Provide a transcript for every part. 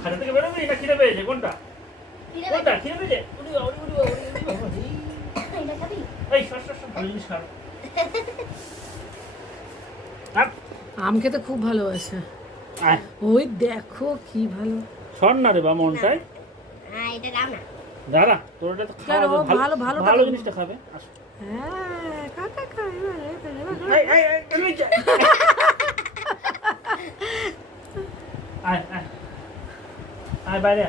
খাতা থেকে বেরোবি না খিদে পেয়েছে কোনটা কোনটা খিদে পেয়েছে এই সর ভালো জিনিস খাও আম খেতে খুব ভালোবাসে ওই দেখো কি ভালো সর না রে বা মনটাই এটা দাও না দাঁড়া তোর এটা তো খাওয়া ভালো ভালো ভালো জিনিসটা খাবে আসো হ্যাঁ কাকা খাই এই এই এই আয় আয় আয় বাইরে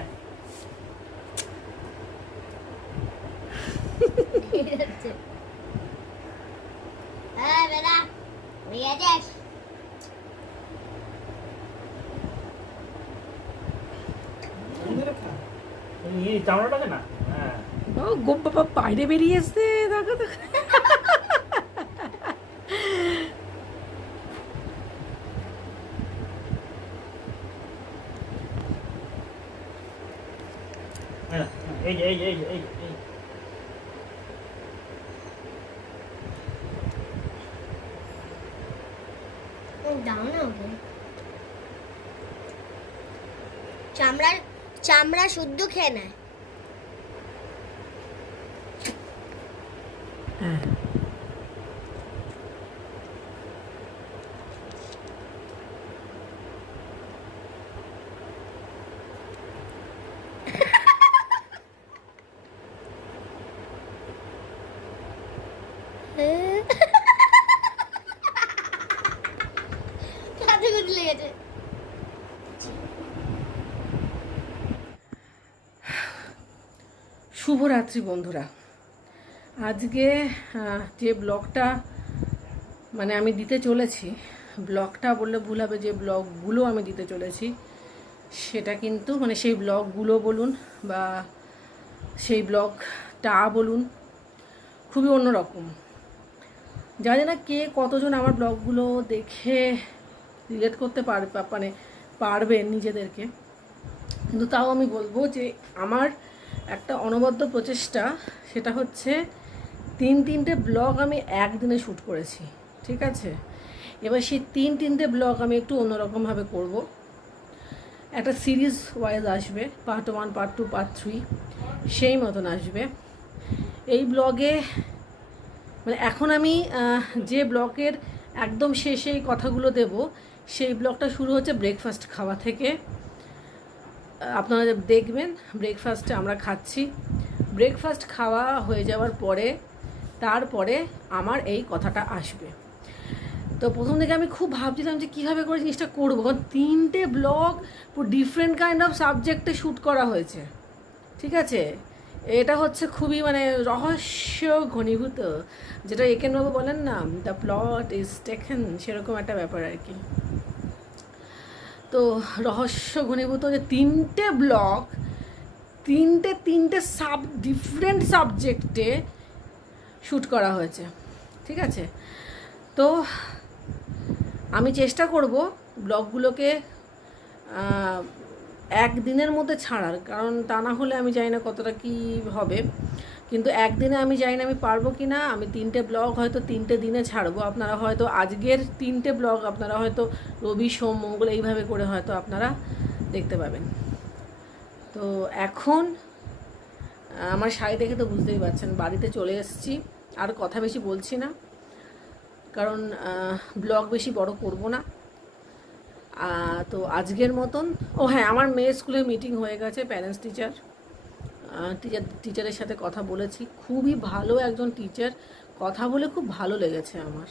হ্যাঁ বেটা নিয়ে যাস এই চামড়াটাকে না হ্যাঁ ও গো বাবা বাইরে বেরিয়ে এসছে দেখো দেখো এই এই এই এই দাও না ওকে চামড়া শুদ্ধ খেয়ে নেয় লেগেছে শুভরাত্রি বন্ধুরা আজকে যে ব্লগটা মানে আমি দিতে চলেছি ব্লগটা বললে ভুল হবে যে ব্লগগুলো আমি দিতে চলেছি সেটা কিন্তু মানে সেই ব্লগগুলো বলুন বা সেই ব্লগটা বলুন খুবই অন্যরকম জানি না কে কতজন আমার ব্লগগুলো দেখে রিলেট করতে মানে পারবেন নিজেদেরকে কিন্তু তাও আমি বলবো যে আমার একটা অনবদ্য প্রচেষ্টা সেটা হচ্ছে তিনটে ব্লগ আমি একদিনে শ্যুট করেছি ঠিক আছে এবার সেই তিনটে ব্লগ আমি একটু অন্যরকমভাবে করব একটা সিরিজ ওয়াইজ আসবে পার্ট 1 পার্ট 2 পার্ট 3 সেই মতন আসবে এই ব্লগে মানে এখন আমি যে ব্লগের একদম শেষে এই কথাগুলো দেব সেই ব্লগটা শুরু হচ্ছে ব্রেকফাস্ট খাওয়া থেকে আপনারা দেখবেন ব্রেকফাস্টে আমরা খাচ্ছি ব্রেকফাস্ট খাওয়া হয়ে যাওয়ার পরে তারপরে আমার এই কথাটা আসবে তো প্রথম থেকে আমি খুব ভাবছিলাম যে কীভাবে করে জিনিসটা করবো কারণ তিনটে ব্লগ ডিফারেন্ট কাইন্ড অফ সাবজেক্টে শ্যুট করা হয়েছে ঠিক আছে এটা হচ্ছে খুবই মানে রহস্য ঘনীভূত যেটা একেনবাবু বলেন না দ্য প্লট ইজ টেকেন সেরকম একটা ব্যাপার আর কি তো রহস্য ঘনীভূত যে তিনটে ব্লগ তিনটে ডিফারেন্ট সাবজেক্টে শ্যুট করা হয়েছে ঠিক আছে তো আমি চেষ্টা করব ব্লগগুলোকে একদিনের মধ্যে ছাড়ার কারণ তা না হলে আমি জানি না কতটা কী হবে কিন্তু একদিনে আমি জানি না আমি পারবো কি না আমি তিনটে ব্লগ হয়তো 3টে দিনে ছাড়বো আপনারা হয়তো আজকের 3টে ব্লগ আপনারা হয়তো রবি সোম মঙ্গল এইভাবে করে হয়তো আপনারা দেখতে পাবেন তো এখন আমার শাড়ি দেখে তো বুঝতেই পারছেন বাড়িতে চলে এসেছি আর কথা বেশি বলছি না কারণ ব্লগ বেশি বড় করব না তো আজকের মতন ও হ্যাঁ আমার মেয়ের স্কুলে মিটিং হয়ে গেছে প্যারেন্টস টিচারের সাথে কথা বলেছি খুবই ভালো একজন টিচার কথা বলে খুব ভালো লেগেছে আমার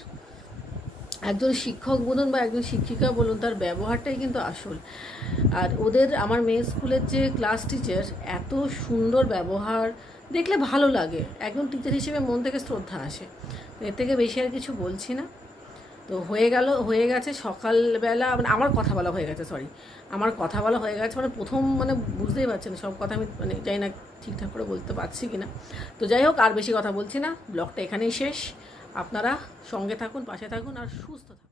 একজন শিক্ষক বলুন বা একজন শিক্ষিকা বলুন তার ব্যবহারটাই কিন্তু আসল আর ওদের আমার মেয়ের স্কুলের যে ক্লাস টিচার এত সুন্দর ব্যবহার দেখলে ভালো লাগে একজন টিচার হিসেবে মন থেকে শ্রদ্ধা আসে এর থেকে বেশি আর কিছু বলছি না তো হয়ে গেছে সকালবেলা মানে আমার কথা বলা হয়ে গেছে আমার কথা বলা হয়ে গেছে মানে প্রথম মানে বুঝতেই পারছেন সব কথা আমি মানে জানি না ঠিকঠাক করে বলতে পারছি কি না তো যাই হোক আর বেশি কথা বলছি না ব্লগটা এখানেই শেষ আপনারা সঙ্গে থাকুন পাশে থাকুন আর সুস্থ থাকুন